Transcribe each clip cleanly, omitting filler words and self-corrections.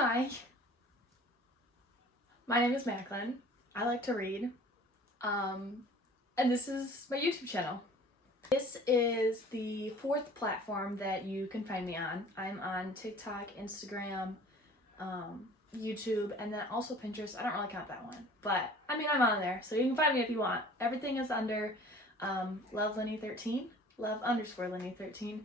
Hi, my name is Macklynn. I like to read, and this is my YouTube channel. This is the fourth platform that you can find me on. I'm on TikTok, Instagram, YouTube, and then also Pinterest. I don't really count that one, but I mean, I'm on there, so you can find me if you want. Everything is under LoveLinny13, love_Linny13.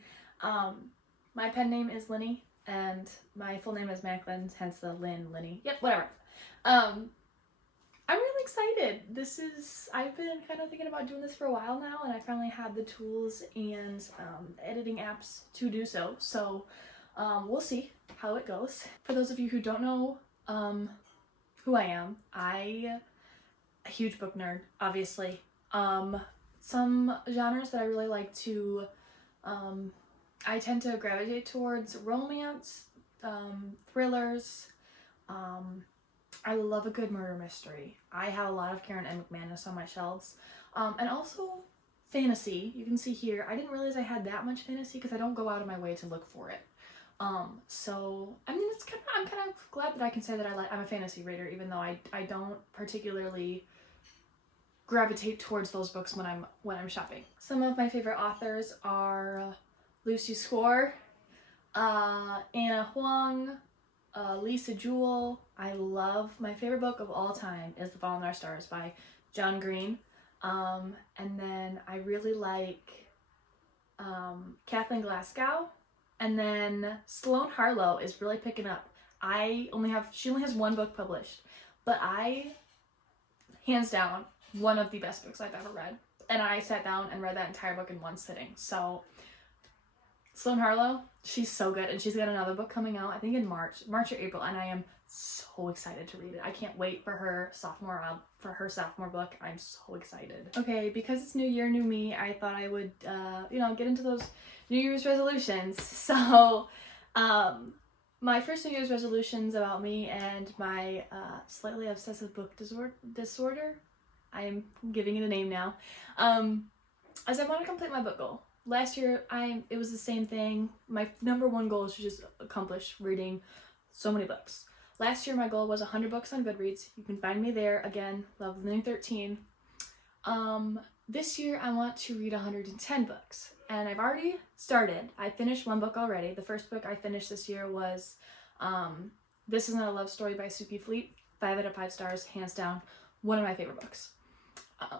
My pen name is Linny, and my full name is Macklynn, hence the Linny. Yep, whatever. I'm really excited. I've been kind of thinking about doing this for a while now, and I finally have the tools and editing apps to do so. So we'll see how it goes. For those of you who don't know who I am, I'm a huge book nerd, obviously. Some genres that I really like to, I tend to gravitate towards romance, thrillers. I love a good murder mystery. I have a lot of Karen M. McManus on my shelves. And also fantasy. You can see here, I didn't realize I had that much fantasy because I don't go out of my way to look for it. So, I mean, I'm kind of glad that I can say that I'm a fantasy reader, even though I don't particularly gravitate towards those books when I'm shopping. Some of my favorite authors are Lucy Score, Anna Huang, Lisa Jewell. My favorite book of all time is The Fault in Our Stars by John Green. And then I really like Kathleen Glasgow. And then Sloane Harlow is really picking up. She only has one book published, but hands down, one of the best books I've ever read. And I sat down and read that entire book in one sitting. So Sloane Harlow, she's so good, and she's got another book coming out, I think in March or April, and I am so excited to read it. I can't wait for her sophomore book. I'm so excited. Okay, because it's New Year, New Me, I thought I would, get into those New Year's resolutions. So, my first New Year's resolutions about me and my slightly obsessive book disorder. I am giving it a name now. As I want to complete my book goal. Last year, it was the same thing. My number one goal is to just accomplish reading so many books. Last year, my goal was 100 books on GOODREADS. You can find me there, again, LoveLinny13. This year, I want to read 110 books, and I've already started. I finished one book already. The first book I finished this year was This Isn't a Love Story by Suki Fleet. 5 out of 5 stars, hands down. One of my favorite books.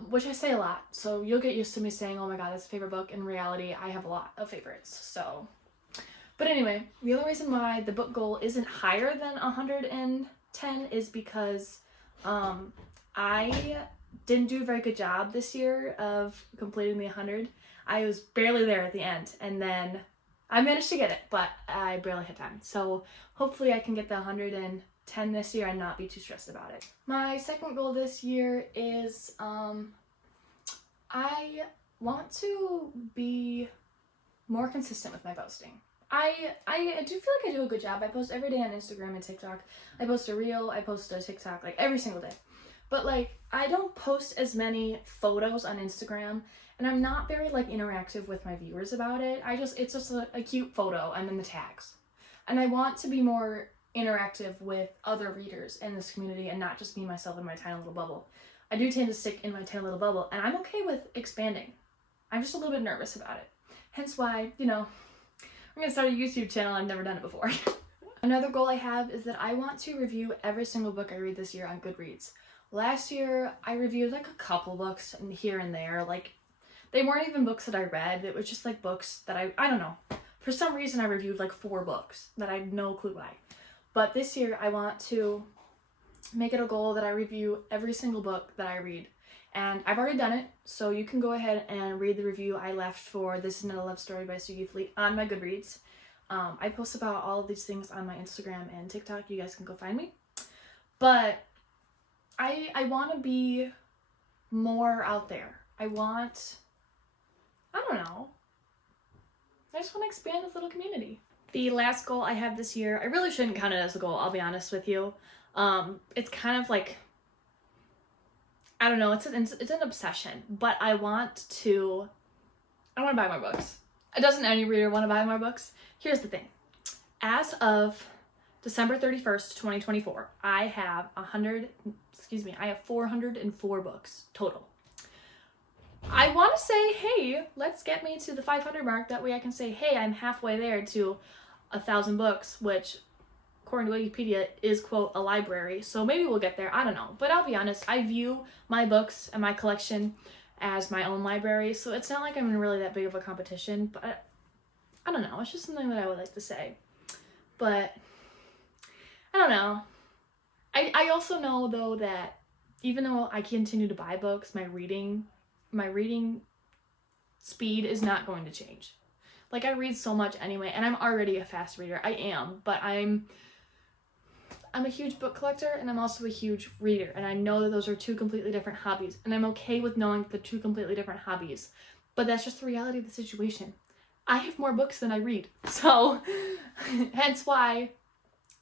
Which I say a lot, so you'll get used to me saying, oh my god, that's a favorite book. In reality, I have a lot of favorites, so. But anyway, the only reason why the book goal isn't higher than 110 is because I didn't do a very good job this year of completing the 100. I was barely there at the end, and then I managed to get it, but I barely had time. So hopefully I can get the 110 this year and not be too stressed about it. My second goal this year is I want to be more consistent with my posting. I do feel like I do a good job. I post every day on Instagram and TikTok. I post a reel, I post a TikTok like every single day. But like I don't post as many photos on Instagram, and I'm not very like interactive with my viewers about it. It's just a cute photo and then the tags. And I want to be more interactive with other readers in this community and not just me, myself, and my tiny little bubble. I do tend to stick in my tiny little bubble, and I'm okay with expanding. I'm just a little bit nervous about it. Hence why, I'm gonna start a YouTube channel. I've never done it before. Another goal I have is that I want to review every single book I read this year on GOODREADS. Last year, I reviewed like a couple books here and there. Like, they weren't even books that I read. It was just like books that I don't know. For some reason, I reviewed like 4 books that I had no clue why. But this year, I want to make it a goal that I review every single book that I read. And I've already done it, so you can go ahead and read the review I left for This Isn't a Love Story by Suki Fleet on my GOODREADS. I post about all of these things on my Instagram and TikTok. You guys can go find me. But I want to be more out there. I don't know. I just want to expand this little community. The last goal I have this year, I really shouldn't count it as a goal, I'll be honest with you. It's kind of like, I don't know, it's an obsession, but I want to buy more books. Doesn't any reader want to buy more books? Here's the thing. As of December 31st, 2024, I have 404 books total. I want to say, hey, let's get me to the 500 mark. That way I can say, hey, I'm halfway there to 1,000 books, which according to Wikipedia is, quote, a library. So maybe we'll get there. I don't know. But I'll be honest, I view my books and my collection as my own library. So it's not like I'm in really that big of a competition. But I don't know. It's just something that I would like to say. But I don't know. I also know, though, that even though I continue to buy books, my reading speed is not going to change. Like, I read so much anyway, and I'm already a fast reader. I am, but I'm a huge book collector, and I'm also a huge reader, and I know that those are two completely different hobbies, and I'm okay with knowing the two completely different hobbies, but that's just the reality of the situation. I have more books than I read, so hence why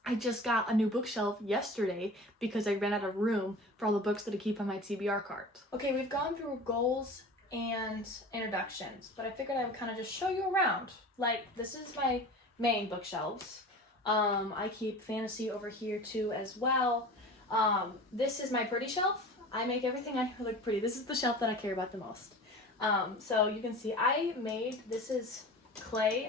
I just got a new bookshelf yesterday because I ran out of room for all the books that I keep on my TBR cart. Okay, we've gone through goals and introductions, but I figured I would kind of just show you around. Like, this is my main bookshelves. I keep fantasy over here too as well. This is my pretty shelf. I make everything on here look pretty. This is the shelf that I care about the most. So you can see this is clay.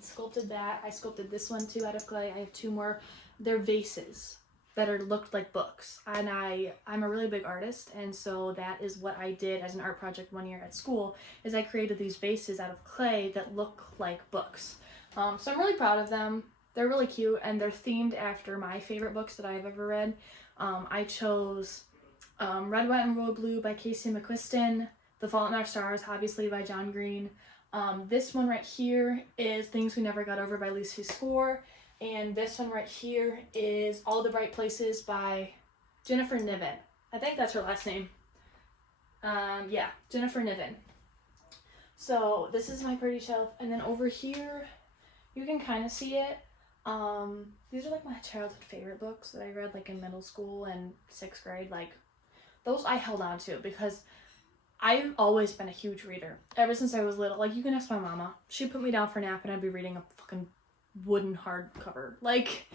Sculpted that. I sculpted this one too out of clay. I have two more. They're vases that looked like books, and I'm a really big artist, and so that is what I did as an art project one year at school, is I created these vases out of clay that look like books. So I'm really proud of them. They're really cute, and they're themed after my favorite books that I've ever read. I chose Red, White, and Royal Blue by Casey McQuiston, The Fault in Our Stars, obviously, by John Green. This one right here is Things We Never Got Over by Lucy Score. And this one right here is All the Bright Places by Jennifer Niven. I think that's her last name. Yeah, Jennifer Niven. So this is my pretty shelf. And then over here, you can kind of see it. These are like my childhood favorite books that I read like in middle school and 6th grade. Like, those I held on to because I've always been a huge reader. Ever since I was little. Like, you can ask my mama. She'd put me down for a nap and I'd be reading a fucking wooden hardcover. Like,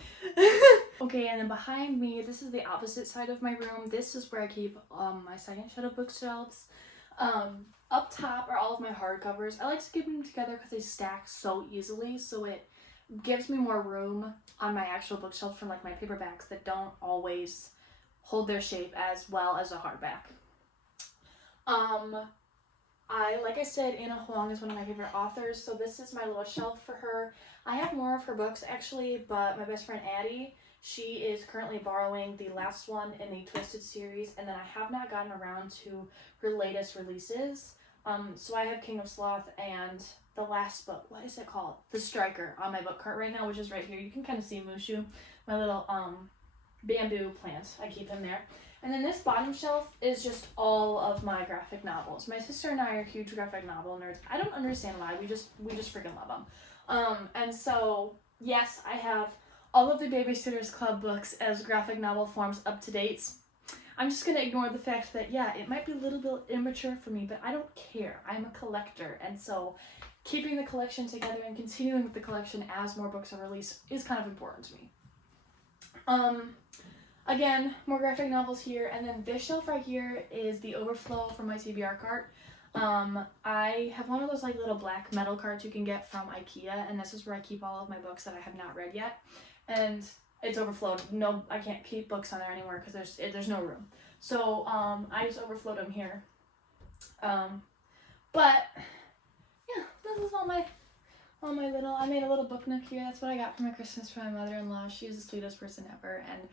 okay, and then behind me, this is the opposite side of my room. This is where I keep my second set of bookshelves. Up top are all of my hardcovers. I like to keep them together because they stack so easily, so it gives me more room on my actual bookshelf from like my paperbacks that don't always hold their shape as well as a hardback. Like I said, Anna Huang is one of my favorite authors, so this is my little shelf for her. I have more of her books actually, but my best friend Addie, she is currently borrowing the last one in the Twisted series, and then I have not gotten around to her latest releases. So I have King of Sloth and the last book, what is it called? The Striker, on my book cart right now, which is right here. You can kind of see Mushu, my little bamboo plant. I keep him there. And then this bottom shelf is just all of my graphic novels. My sister and I are huge graphic novel nerds. I don't understand why. We just freaking love them. And so, yes, I have all of the Babysitter's Club books as graphic novel forms up to date. I'm just going to ignore the fact that, yeah, it might be a little bit immature for me, but I don't care. I'm a collector. And so keeping the collection together and continuing with the collection as more books are released is kind of important to me. Again, more graphic novels here, and then this shelf right here is the overflow from my TBR cart. I have one of those like little black metal carts you can get from IKEA, and this is where I keep all of my books that I have not read yet. And it's overflowed. No, I can't keep books on there anymore because there's no room. So I just overflowed them here. But yeah, this is all my little. I made a little book nook here. That's what I got for my Christmas from my mother-in-law. She is the sweetest person ever, and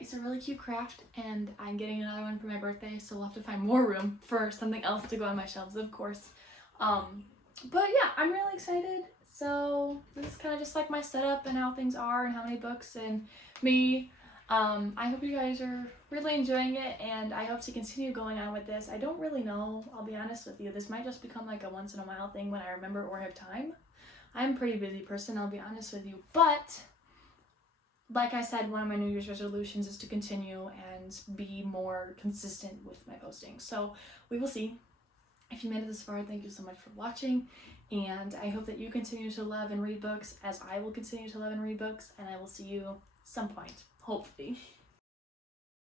it's a really cute craft, and I'm getting another one for my birthday, so we'll have to find more room for something else to go on my shelves, of course. But yeah, I'm really excited. So this is kind of just like my setup and how things are and how many books and me. I hope you guys are really enjoying it, and I hope to continue going on with this. I don't really know, I'll be honest with you. This might just become like a once in a while thing when I remember or have time. I'm a pretty busy person, I'll be honest with you, but like I said, one of my New Year's resolutions is to continue and be more consistent with my posting. So we will see. If you made it this far, thank you so much for watching. And I hope that you continue to love and read books as I will continue to love and read books. And I will see you some point, hopefully.